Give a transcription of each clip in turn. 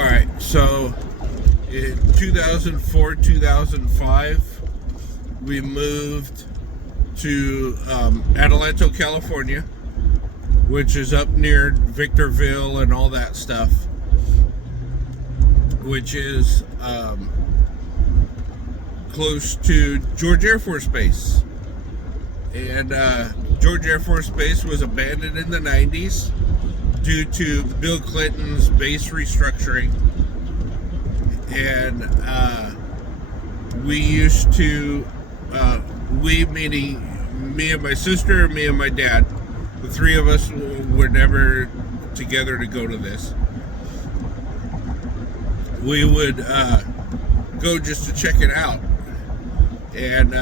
Alright, so in 2004, 2005, we moved to Adelanto, California, which is up near Victorville and all that stuff, which is close to George Air Force Base. And George Air Force Base was abandoned in the 90s due to Bill Clinton's base restructuring. And we used to, we meaning me and my sister, me and my dad, the three of us were never together to go to this. We would go just to check it out. And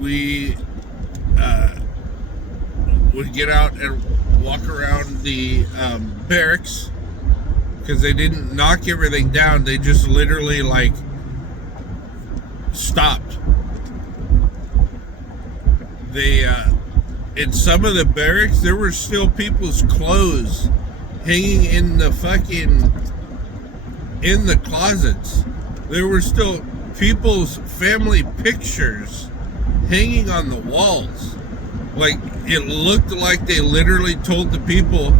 we would get out and walk around the barracks, because they didn't knock everything down. They just literally like stopped. They in some of the barracks there were still people's clothes hanging in the closets. There were still people's family pictures hanging on the walls. Like, it looked like they literally told the people,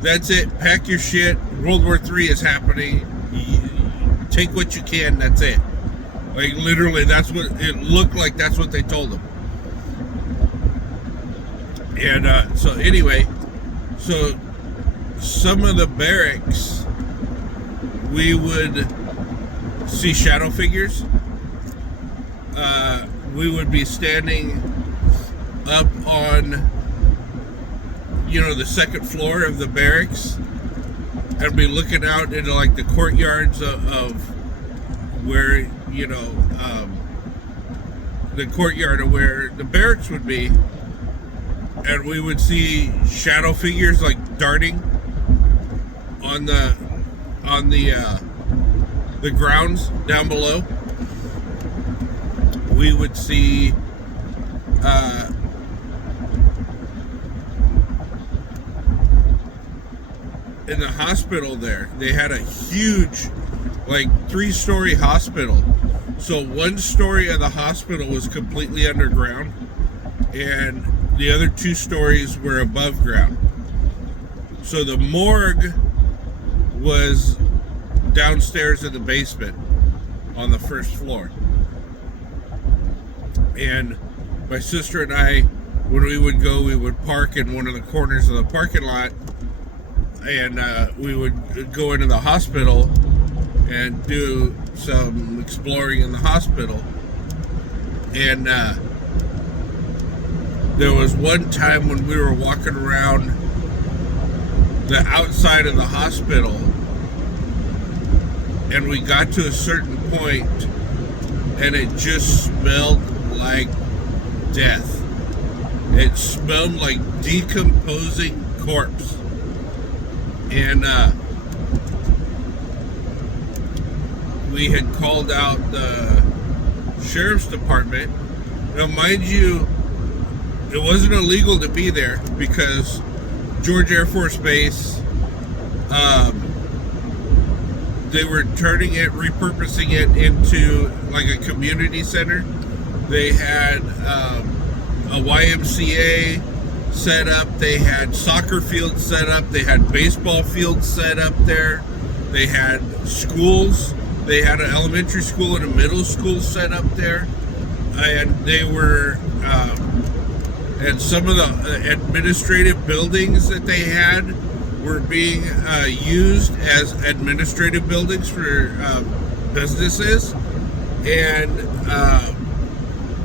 that's it, pack your shit, World War III is happening, take what you can, that's it. Like, literally, that's what it looked like. That's what they told them. And so anyway, so some of the barracks, we would see shadow figures. We would be standing up on, the second floor of the barracks, and be looking out into like the courtyards of where, the courtyard of where the barracks would be, and we would see shadow figures like darting on the grounds down below. We would see in the hospital there, they had a huge, like, 3-story hospital. So one story of the hospital was completely underground, and the other 2 stories were above ground. So the morgue was downstairs in the basement on the first floor. And my sister and I, when we would go, we would park in one of the corners of the parking lot, and we would go into the hospital and do some exploring in the hospital. And there was one time when we were walking around the outside of the hospital, and we got to a certain point, and it just smelled like death. It smelled like decomposing corpse. And we had called out the sheriff's department. Now, mind you, it wasn't illegal to be there, because George Air Force Base, they were turning it, repurposing it into like a community center. They had a YMCA set up, they had soccer fields set up, they had baseball fields set up there, they had schools, they had an elementary school and a middle school set up there, and they were and some of the administrative buildings that they had were being used as administrative buildings for businesses. And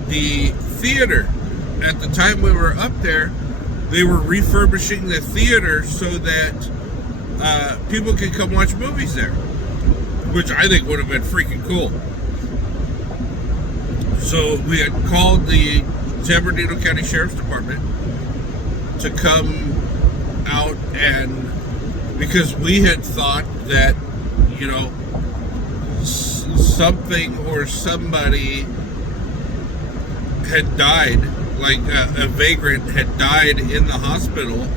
the theater, at the time we were up there, they were refurbishing the theater so that people could come watch movies there, which I think would have been freaking cool. So we had called the San Bernardino County Sheriff's Department to come out, and because we had thought that, something or somebody had died, like a vagrant had died in the hospital.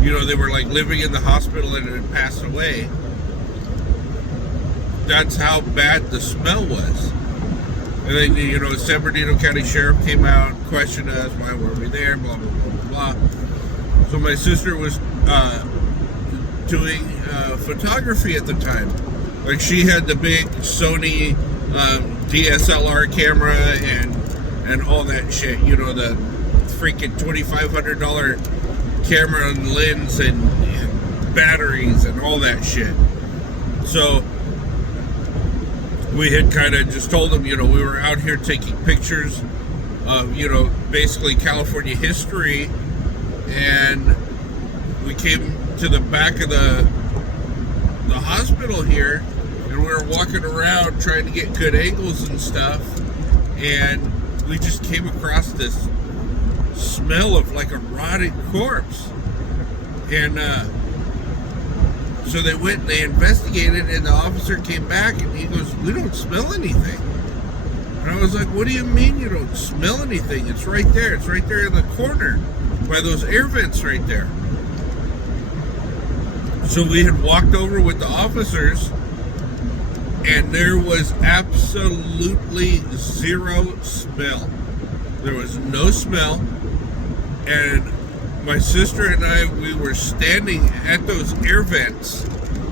They were like living in the hospital and had passed away. that's how bad the smell was. And then, San Bernardino County Sheriff came out, questioned us, why were we there, blah, blah, blah, blah, blah. So my sister was doing photography at the time. Like, she had the big Sony DSLR camera and all that shit. The freaking $2,500 camera and lens and batteries and all that shit. So we had kind of just told them, we were out here taking pictures of, basically California history, and we came to the back of the hospital here, and we were walking around trying to get good angles and stuff, and we just came across this smell of like a rotting corpse. And so they went and they investigated, and the officer came back and he goes, "We don't smell anything." And I was like, "What do you mean you don't smell anything? It's right there. It's right there in the corner by those air vents right there." So we had walked over with the officers, and there was absolutely zero smell. There was no smell. And my sister and I, we were standing at those air vents,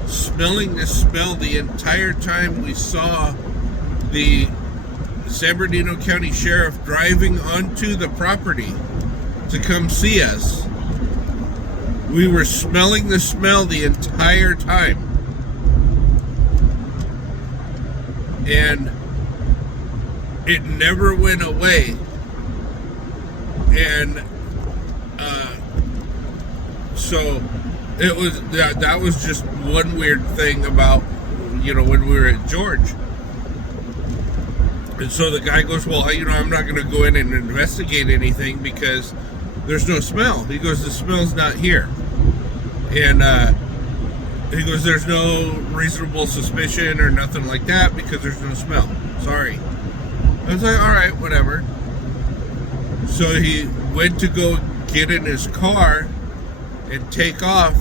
smelling the smell the entire time we saw the San Bernardino County Sheriff driving onto the property to come see us. We were smelling the smell the entire time. And it never went away. And so it was that was just one weird thing about when we were at George. And so the guy goes, "Well, I'm not going to go in and investigate anything because there's no smell." He goes, "The smell's not here." And he goes, "There's no reasonable suspicion or nothing like that because there's no smell. Sorry." I was like, "All right, whatever." So he went to go get in his car and take off,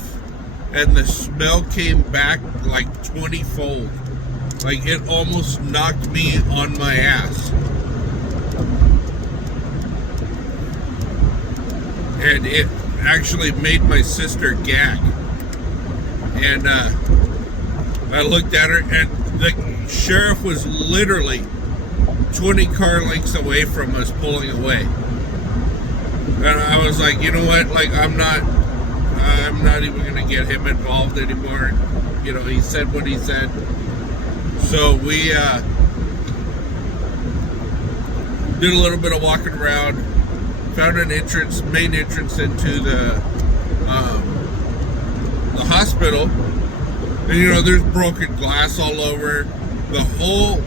and the smell came back like 20-fold. Like, it almost knocked me on my ass. And it actually made my sister gag. And I looked at her, and the sheriff was literally 20 car lengths away from us, pulling away. And I was like, you know what? Like, I'm not even going to get him involved anymore. He said what he said. So we did a little bit of walking around, found an main entrance into the hospital. And there's broken glass all over. The whole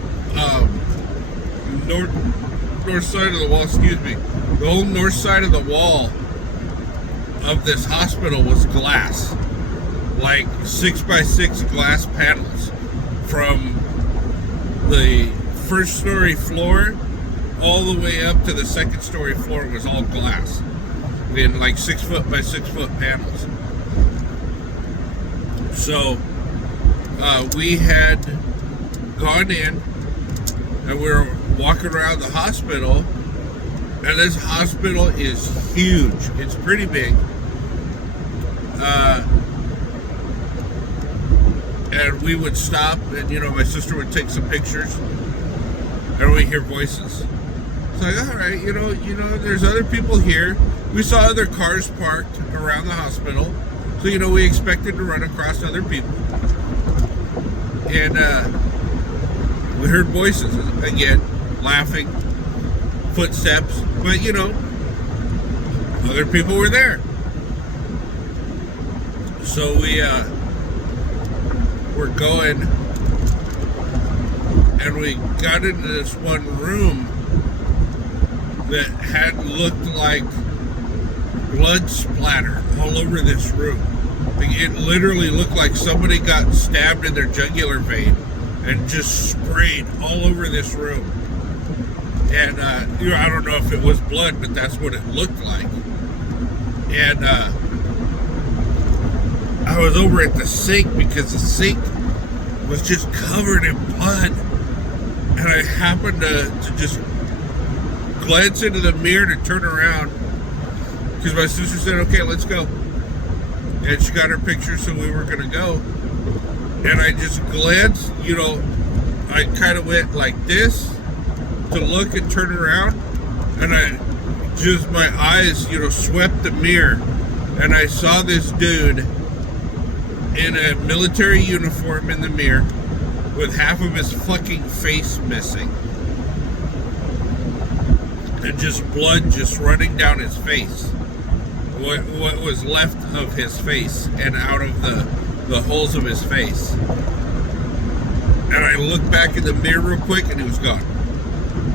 north side of the wall, the whole north side of the wall of this hospital was glass, like 6x6 glass panels, from the first story floor all the way up to the second story floor was all glass in like 6 foot by 6 foot panels. So we had gone in and we were walking around the hospital, and this hospital is huge. It's pretty big. And we would stop, and my sister would take some pictures, and we hear voices. It's like, all right, there's other people here. We saw other cars parked around the hospital, so we expected to run across other people. And we heard voices again, laughing, footsteps, but other people were there. So we were going, and we got into this one room that had looked like blood splatter all over this room. It literally looked like somebody got stabbed in their jugular vein and just sprayed all over this room. And I don't know if it was blood, but that's what it looked like. And I was over at the sink because the sink was just covered in blood. And I happened to just glance into the mirror to turn around because my sister said, okay, let's go. And she got her picture, so we were going to go. And I just glanced, I kind of went like this to look and turn around. And my eyes, swept the mirror. And I saw this dude in a military uniform in the mirror with half of his fucking face missing. And just blood just running down his face. What was left of his face and out of the holes of his face. And I looked back in the mirror real quick and he was gone.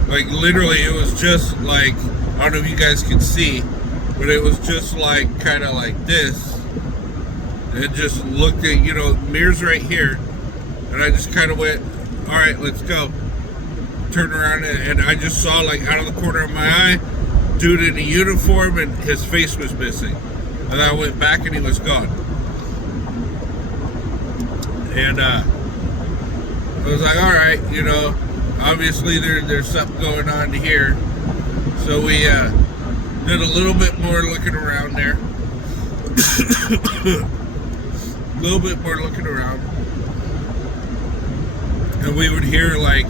Like literally it was just like, I don't know if you guys can see, but it was just like kind of like this. It just looked at, mirror's right here. And I just kind of went, all right, let's go. Turned around and I just saw like out of the corner of my eye, dude in a uniform and his face was missing. And I went back and he was gone. And I was like, all right, obviously there's something going on here. So we did a little bit more looking around there. A little bit more looking around. And we would hear like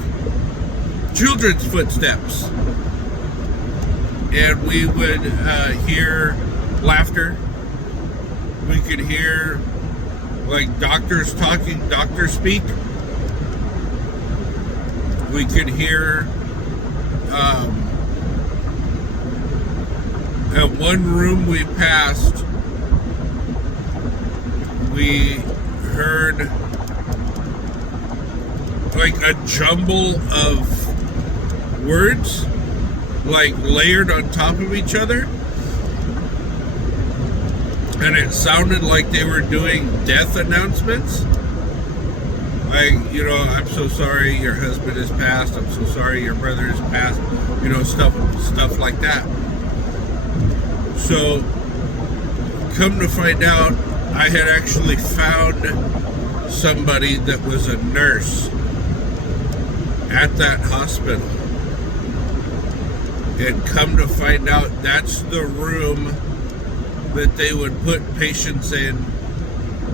children's footsteps. And we would hear laughter. We could hear like doctors talking, doctor speak. We could hear at one room we passed, we heard like a jumble of words like layered on top of each other, and it sounded like they were doing death announcements. Like, I'm so sorry your husband has passed, I'm so sorry your brother has passed, stuff like that. So come to find out, I had actually found somebody that was a nurse at that hospital. And come to find out, that's the room that they would put patients in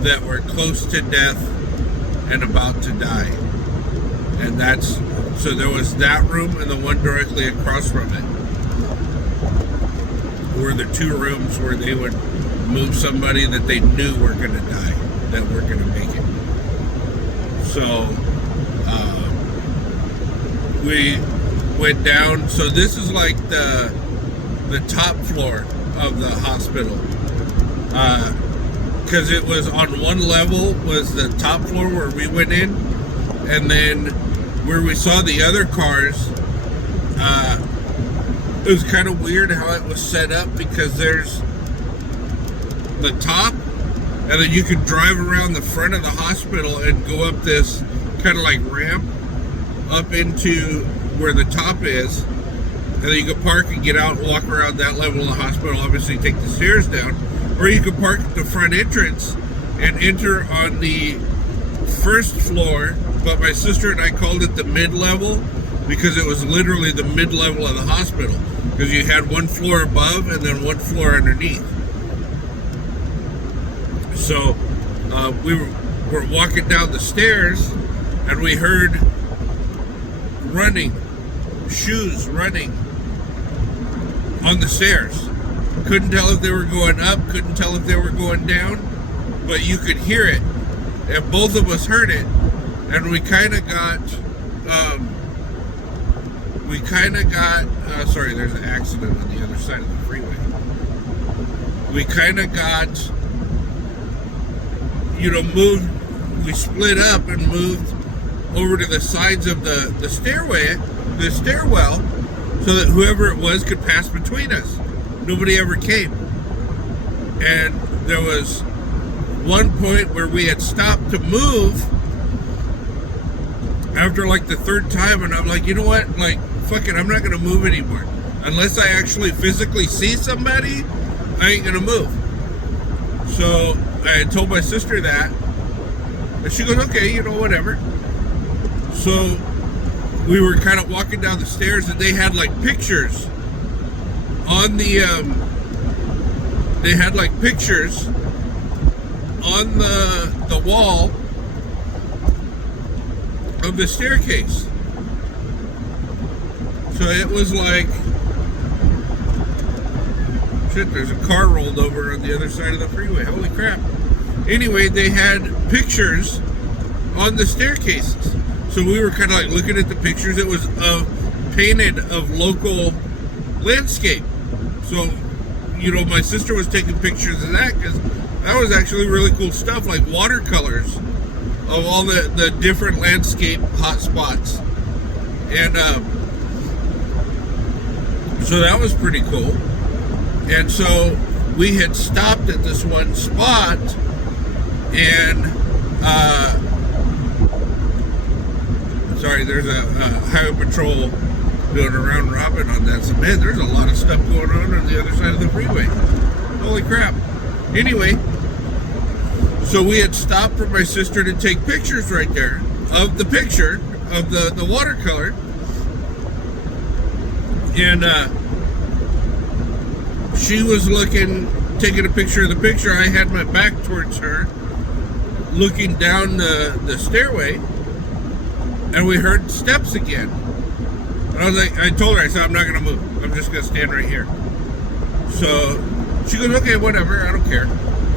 that were close to death and about to die. And so there was that room and the one directly across from it were the two rooms where they would move somebody that they knew were going to die, that were going to make it. So we went down. So this is like the top floor of the hospital, because it was on one level was the top floor where we went in, and then where we saw the other cars, it was kind of weird how it was set up, because there's the top, and then you could drive around the front of the hospital and go up this kind of like ramp up into where the top is, and then you could park and get out and walk around that level of the hospital, obviously take the stairs down, or you could park at the front entrance and enter on the first floor, but my sister and I called it the mid-level because it was literally the mid-level of the hospital, because you had one floor above and then one floor underneath. So we were walking down the stairs and we heard running, shoes running on the stairs. Couldn't tell if they were going up, couldn't tell if they were going down, but you could hear it. And both of us heard it. And we kind of got, sorry, there's an accident on the other side of the freeway. We kind of got, moved, we split up and moved over to the sides of the stairwell, so that whoever it was could pass between us. Nobody ever came. And there was one point where we had stopped to move after like the third time, and I'm like, you know what? Like, fuck it, I'm not gonna move anymore. Unless I actually physically see somebody, I ain't gonna move. So I had told my sister that, And she goes, okay, whatever. So we were kind of walking down the stairs, and they had like pictures on the on the wall of the staircase. So it was like, shit, there's a car rolled over on the other side of the freeway. Holy crap. Anyway, they had pictures on the staircases. So we were kind of like looking at the pictures. It was painted of local landscape. So, my sister was taking pictures of that because that was actually really cool stuff, like watercolors of all the different landscape hot spots. And so that was pretty cool. And so we had stopped at this one spot, and there's a highway patrol doing a round robin on that. So man, there's a lot of stuff going on the other side of the freeway. Holy crap. Anyway, so we had stopped for my sister to take pictures right there of the picture of the watercolor. And she was taking a picture of the picture. I had my back towards her, looking down the stairway, and we heard steps again. And I was like, I told her, I said, I'm not going to move. I'm just going to stand right here. So she goes, okay, whatever, I don't care.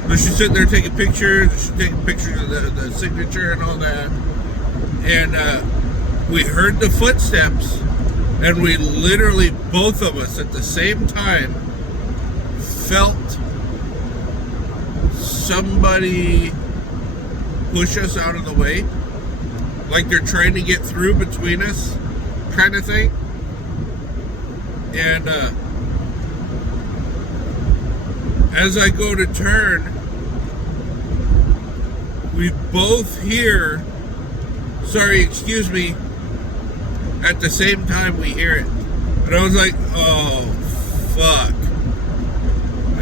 So she's sitting there taking pictures. She's taking pictures of the signature and all that. And we heard the footsteps, and we literally, both of us at the same time, felt somebody push us out of the way, like they're trying to get through between us, kind of thing. And as I go to turn, we both hear, sorry, excuse me, at the same time we hear it. And I was like, oh, fuck.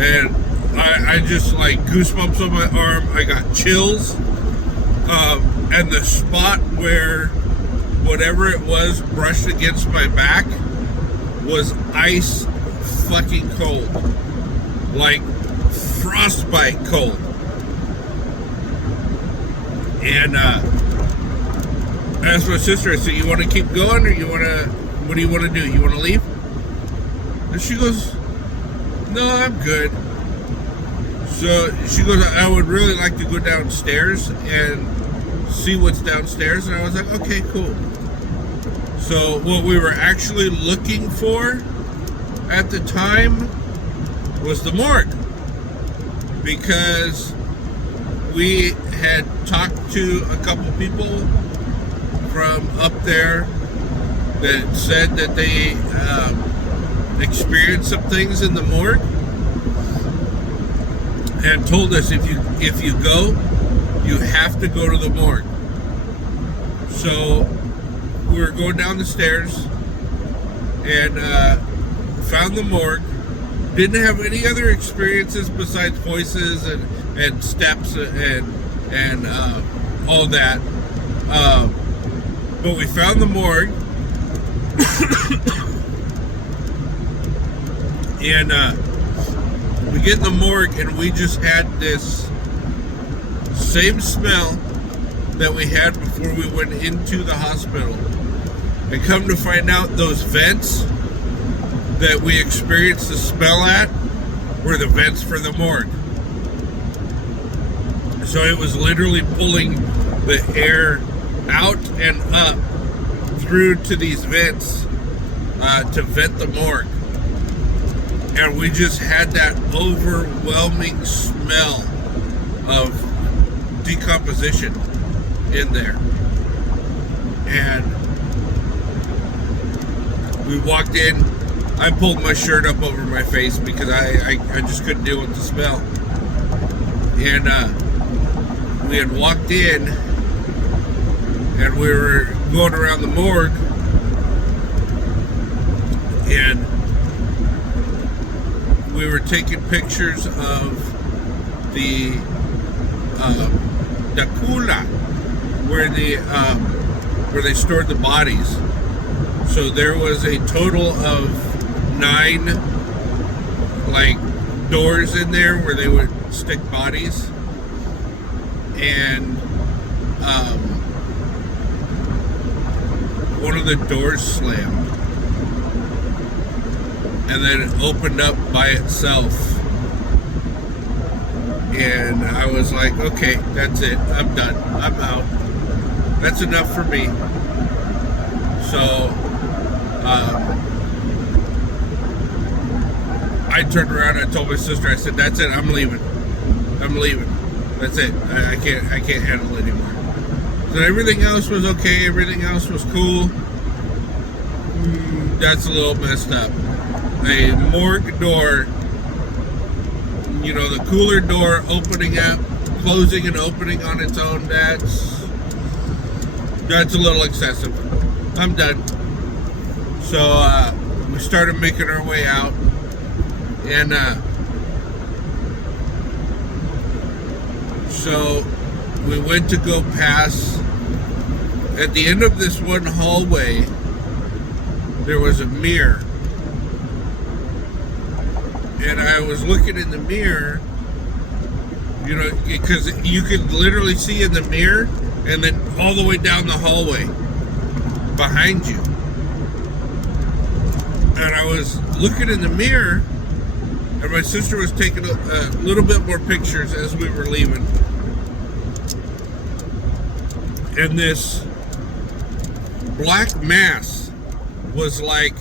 And I just like goosebumps on my arm. I got chills. And the spot where whatever it was brushed against my back was ice fucking cold. Like frostbite cold. And I asked my sister, I said, you want to keep going, or what do you want to do? You want to leave? And she goes, no, I'm good. So she goes, I would really like to go downstairs and see what's downstairs. And I was like, okay, cool. So what we were actually looking for at the time was the morgue, because we had talked to a couple people from up there that said that they experienced some things in the morgue, and told us if you go, you have to go to the morgue. So we were going down the stairs and found the morgue. Didn't have any other experiences besides voices and steps and all that. But we found the morgue. And we get in the morgue, and we just had this same smell that we had before we went into the hospital. And come to find out, those vents that we experienced the smell at were the vents for the morgue. So it was literally pulling the air out and up through to these vents to vent the morgue. And we just had that overwhelming smell of decomposition in there. And we walked in. I pulled my shirt up over my face because I just couldn't deal with the smell. And we had walked in, and we were going around the morgue, and we were taking pictures of the cula, where they stored the bodies. So there was a total of 9 like doors in there where they would stick bodies, and one of the doors slammed, and then it opened up by itself. And I was like, okay, that's it. I'm done. I'm out. That's enough for me. So I turned around and I told my sister, I said, that's it. I'm leaving. That's it. I can't handle it anymore. So everything else was okay. Everything else was cool. That's a little messed up. A morgue door, the cooler door opening up, closing and opening on its own, that's a little excessive. I'm done. So we started making our way out, and so we went to go pass. At the end of this one hallway, there was a mirror. And I was looking in the mirror, because you could literally see in the mirror and then all the way down the hallway behind you. And I was looking in the mirror, and my sister was taking a little bit more pictures as we were leaving. And this black mass was like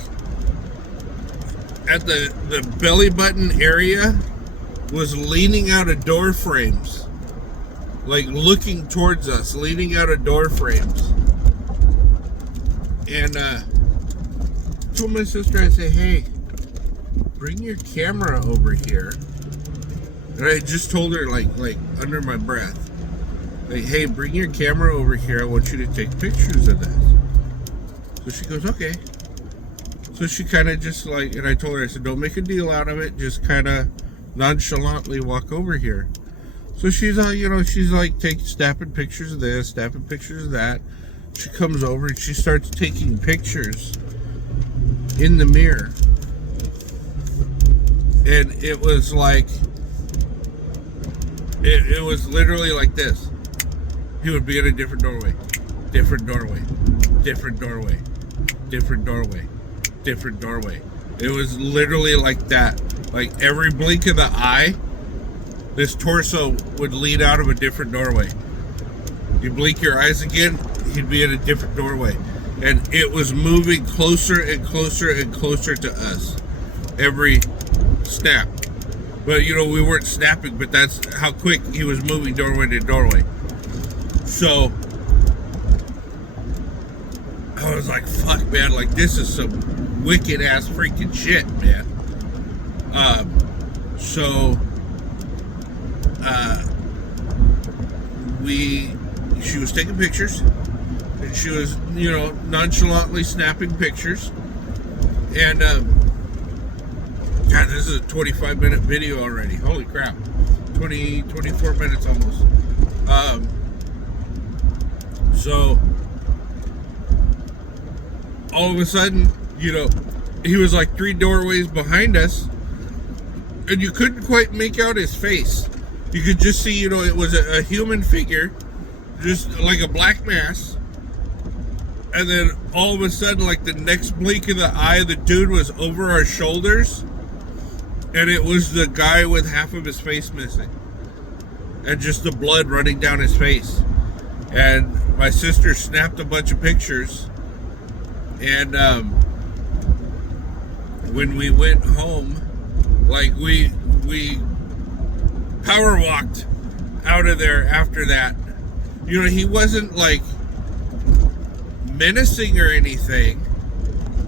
at the belly button area, was leaning out of door frames, like looking towards us, leaning out of door frames. And I told my sister, I said, hey, bring your camera over here. And I just told her like under my breath, like, hey, bring your camera over here. I want you to take pictures of this. So she goes, okay. So she kind of just like, and I told her, I said, don't make a deal out of it. Just kind of nonchalantly walk over here. So she's she's like snapping pictures of this, snapping pictures of that. She comes over and she starts taking pictures in the mirror. And it was like, it was literally like this. He would be in a different doorway, different doorway, different doorway, different doorway, different doorway. It was literally like that. Like every blink of the eye, this torso would lead out of a different doorway. You blink your eyes again, he'd be in a different doorway. And it was moving closer and closer and closer to us every snap. But we weren't snapping, but that's how quick he was moving doorway to doorway. So I was like, fuck, man, like this is some wicked ass freaking shit, man. She was taking pictures, and she was, nonchalantly snapping pictures. And, God, this is a 25-minute video already. Holy crap. 24 minutes almost. So, all of a sudden, he was like 3 doorways behind us, and you couldn't quite make out his face. You could just see, it was a human figure, just like a black mass. And then all of a sudden, like the next blink of the eye, the dude was over our shoulders, and it was the guy with half of his face missing, and just the blood running down his face. And my sister snapped a bunch of pictures, and when we went home, like we power walked out of there after that. He wasn't like menacing or anything.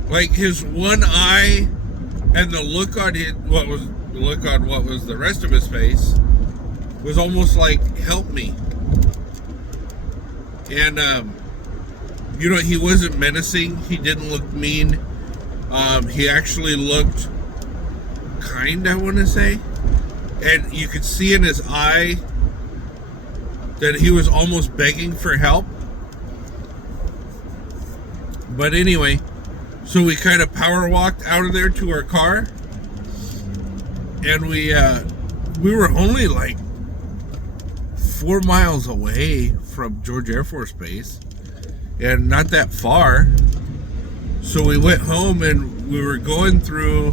Like his one eye and the look on what was the rest of his face was almost like, help me. And he wasn't menacing. He didn't look mean. He actually looked kind, I want to say. And you could see in his eye that he was almost begging for help. But anyway, so we kind of power walked out of there to our car, and we were only like 4 miles away from George Air Force Base, and not that far. So we went home, and we were going through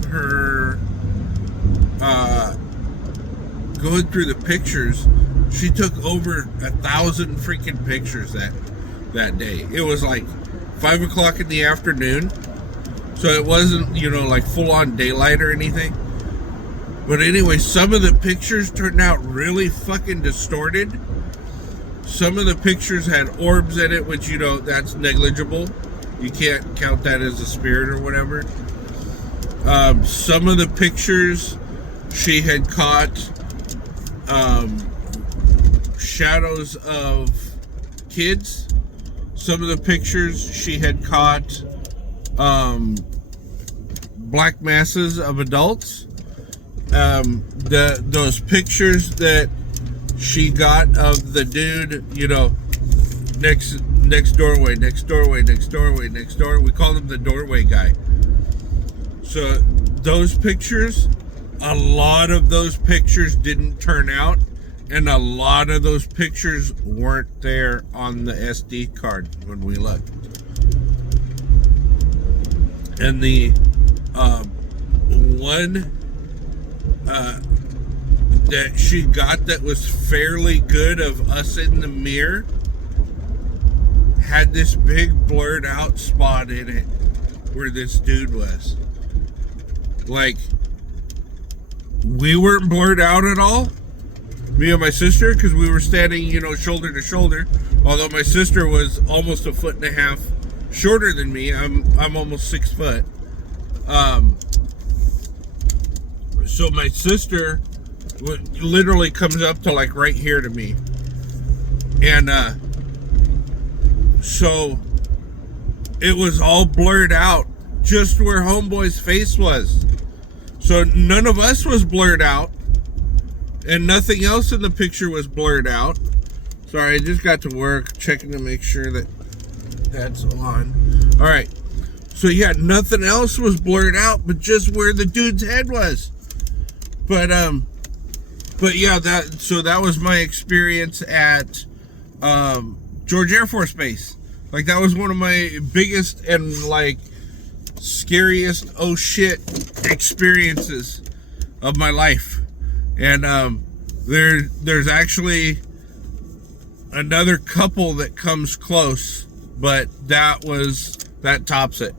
the pictures. She took over 1,000 freaking pictures that day. It was like 5 o'clock in the afternoon, so it wasn't, like full on daylight or anything. But anyway, some of the pictures turned out really fucking distorted. Some of the pictures had orbs in it, which, that's negligible. You can't count that as a spirit or whatever. Some of the pictures, she had caught shadows of kids. Some of the pictures, she had caught black masses of adults. Those pictures that she got of the dude, next doorway. We call him the doorway guy. So those pictures, a lot of those pictures didn't turn out, and a lot of those pictures weren't there on the SD card when we looked. And the one that she got that was fairly good of us in the mirror had this big blurred out spot in it where this dude was. Like, we weren't blurred out at all, me and my sister, because we were standing, shoulder to shoulder, although my sister was almost 1.5 feet shorter than me. I'm almost 6 foot. So my sister literally comes up to like right here to me, and so it was all blurred out just where homeboy's face was. So none of us was blurred out, and nothing else in the picture was blurred out. Sorry, I just got to work checking to make sure that that's on. All right, so yeah, nothing else was blurred out but just where the dude's head was. But yeah, that was my experience at George Air Force Base. Like, that was one of my biggest and like scariest oh shit experiences of my life. And there's actually another couple that comes close, but that tops it.